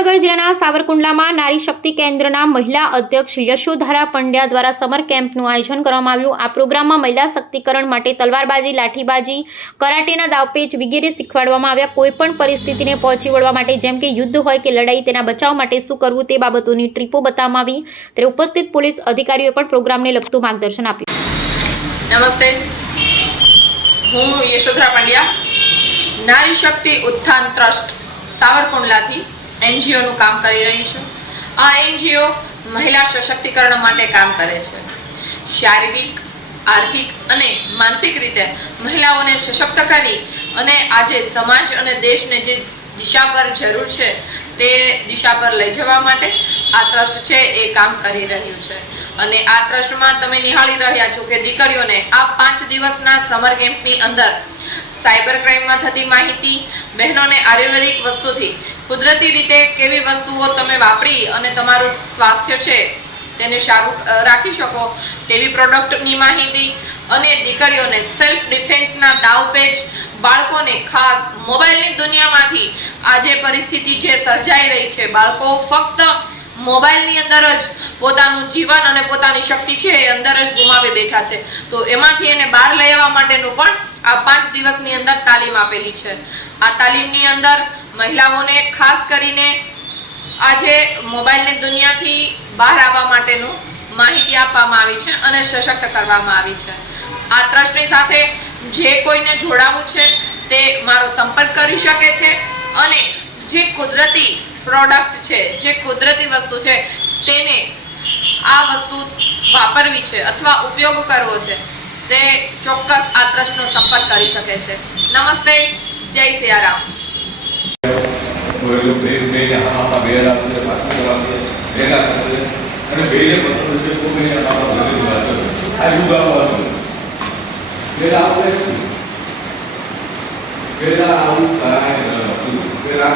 સુરેન્દ્રનગર જિલ્લાના સાવરકુંડલામાં નારી શક્તિ કેન્દ્રના મહિલા અધ્યક્ષ યશોધારા પંડ્યા દ્વારા સમર કેમ્પનું આયોજન કરવામાં આવ્યું। આ પ્રોગ્રામમાં મહિલા શક્તિકરણ માટે તલવારબાજી, લાઠીબાજી, કરાટેના દાવપેચ વગેરે શીખવાડવામાં આવ્યા। કોઈપણ પરિસ્થિતિને પહોંચી વળવા માટે જેમ કે યુદ્ધ હોય કે લડાઈ, તેના બચાવ માટે શું કરવું તે બાબતોની ટ્રીપો બતાવવામાં આવી। ત્યારે ઉપસ્થિત પોલીસ અધિકારીઓએ પણ પ્રોગ્રામને લગતું માર્ગદર્શન આપ્યું। નમસ્તે, હું યશોધરા પંડ્યા, નારી શક્તિ ઉત્થાન ટ્રસ્ટ સાવરકુંડલાથી એનજીઓનું કામ કરી રહી છું। આ એનજીઓ મહિલા સશક્તિકરણ માટે કામ કરે છે। શારીરિક, આર્થિક અને માનસિક રીતે મહિલાઓને સશક્ત કરી અને આજે સમાજ અને દેશને જે દિશા પર જરૂર છે તે દિશા પર લઈ જવા માટે આ ટ્રસ્ટ છે એ કામ કરી રહ્યું છે। અને આ ટ્રસ્ટમાં તમે નિહાળી રહ્યા છો કે દીકરીઓને આ 5 દિવસના સમર કેમ્પની અંદર સાયબર ક્રાઇમમાં થતી માહિતી, બહેનોને આયુર્વેદિક વસ્તુથી કુદરતી રીતે કેવી વસ્તુઓ તમે વાપરી અને તમારું સ્વાસ્થ્ય છે તેને સારું રાખી શકો તેવી પ્રોડક્ટની માહિતી અને દીકરીઓને સેલ્ફ ડિફેન્સના દાવપેચ, બાળકોને ખાસ મોબાઈલની દુનિયામાંથી આજે પરિસ્થિતિ જે સર્જાઈ રહી છે, બાળકો ફક્ત મોબાઈલની અંદર જ પોતાનું જીવન અને પોતાની શક્તિ છે એ અંદર જ ગુમાવી બેઠા છે। તો એમાંથી એને બહાર લઈ આવવા માટેનું પણ આ 5 દિવસની અંદર તાલીમ આપેલી છે। આ તાલીમની અંદર મહિલાઓને ખાસ કરીને આજે મોબાઈલની દુનિયાથી બહાર આવવા માટેનું માહિતી આપવામાં આવી છે અને સશક્ત કરવામાં આવી છે। આ ટ્રસ્ટની સાથે જે કોઈને જોડાવું છે તે મારો સંપર્ક કરી શકે છે અને જે કુદરતી પ્રોડક્ટ છે, જે કુદરતી વસ્તુ છે તેને આ વસ્તુ વાપરવી છે અથવા ઉપયોગ કરવો છે તે ચોક્કસ આ ટ્રસ્ટનો સંપર્ક કરી શકે છે। નમસ્તે, જય સિયારામ। Pela